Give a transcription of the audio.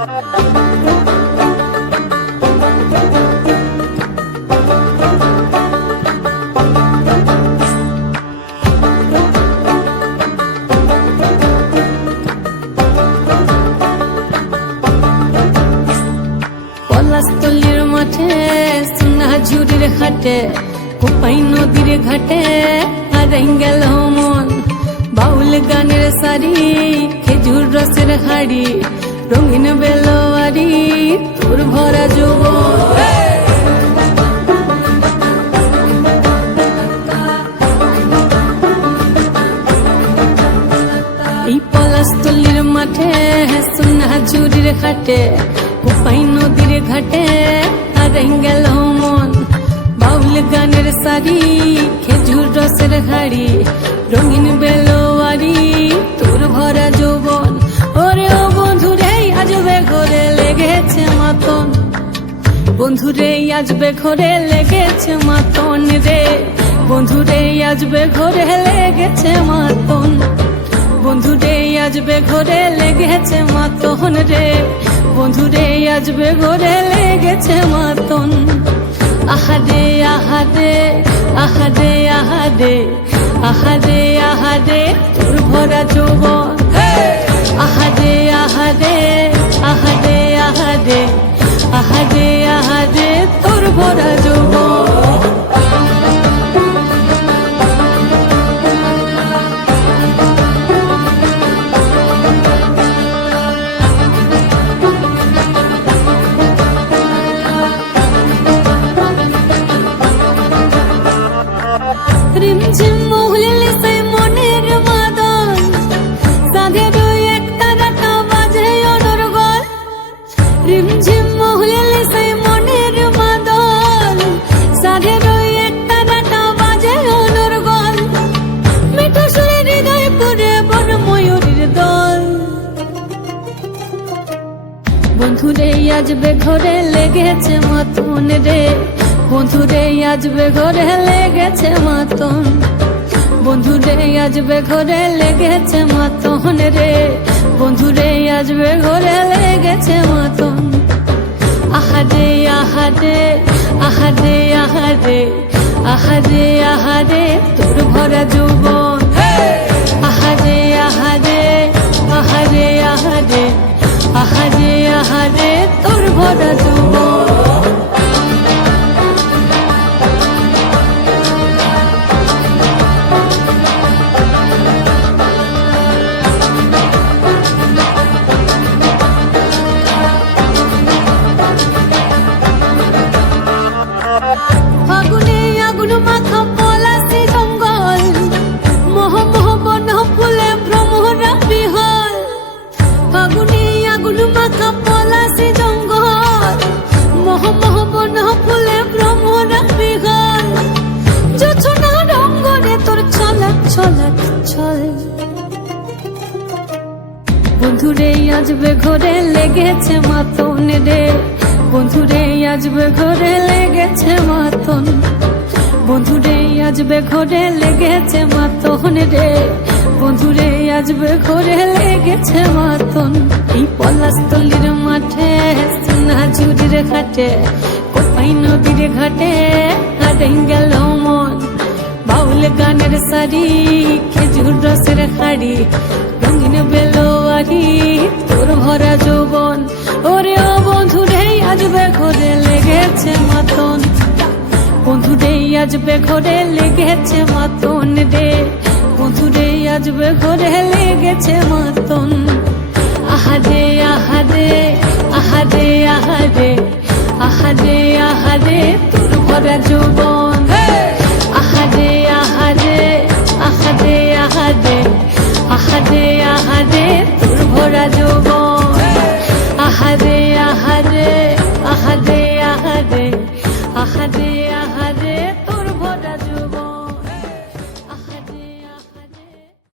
পলাশতলির মাঠে সোনাঝুরির ঘাটে কোপাই নদীর ঘাটে হারাই গেল মন। বাউল গানের সারি খেজুর রসের হাড়ি রঙিন বেলোয়ারি তোর ভরা যৌবন। এই পলাশতলির মাঠে সোনাঝুরির ঘাটে কোপাই নদীর ঘাটে হারাই গেল মন। বাউল গানের সারি খেজুর রসের হাড়ি রঙিন বেলোয়ারি তোর ভরা যৌবন। ওরে ও বন্ধুরে আজবে ঘরে লেগেছে মাতন, বন্ধুরে আজবে ঘরে লেগেছে মাতন রে, বন্ধুরে আজবে ঘরে লেগেছে মাতন, বন্ধুরে আজবে ঘরে লেগেছে মাতন রে, বন্ধুরে আজবে ঘরে লেগেছে মাতন। আহারে আহারে আহারে আহারে আহারে আহারে তোর ভরা যৌবন। আহারে আহারে আহারে আহারে আহারে আহারে তোর ভরা যৌবন। রিমঝিম মহুলিল সে মনের মাদন, সাধের একটা ডাকা বাজে অনর্গল। রিমঝিম মহুলিল সে মনের মাদন, সাধের একটা ডাকা বাজে অনর্গল। মিঠো সুরে হৃদয় পুরে বন ময়ূরীর দল। বন্ধুরে আজবে ঘরে লেগেছে মাতন রে, বন্ধুরে আজবে ঘরে লেগেছে মাতন, বন্ধুরে আজবে ঘরে লেগেছে মাতন রে, বন্ধুরে আজবে ঘরে লেগেছে মাতন। আহারে আহারে আহারে আহারে আহারে আহারে তোর ভরা যৌবন। আহারে আহারে আহারে আহারে আহারে আহারে তোর ভরা যৌবন। ফাগুনে আগুন মাখা পলাশি জঙ্গল, মোহ মোহ বন ফুলে ভ্রমরা বিহল। ফাগুনে আগুন মাখা পলাশি জঙ্গল, মোহ মোহ বন ফুলে ভ্রমরা বিহল। জোছনা রঙ্গনে তোর ছলক ছলক ছল। বন্ধুরে আজবে ঘরে লেগেছে মাতন রে, বন্ধুরে আজবে ঘরে লেগেছে মাতন, বন্ধুরে আজবে ঘরে লেগেছে মাতন রে, বন্ধুরে আজবে ঘরে লেগেছে মাতন। এই পলাশতলির মাঠে সোনাঝুরির ঘাটে কোপাই নদীর ঘাটে হারাই গেল মন। বাউল গানের সারি খেজুর রসের হাড়ি রঙিন বেলোয়ারি তোর ভরা যৌবন। ওরে ও বন্ধুরে আজবে ঘরে লেগেছে মাতন, বন্ধুরে আজবে ঘরে লেগেছে মাতন রে, বন্ধুরে আজবে ঘরে লেগেছে মাতন। আহারে আহারে আহারে আহারে আহারে আহারে তোর ভরা যৌবন। আহারে আহারে আহারে আহারে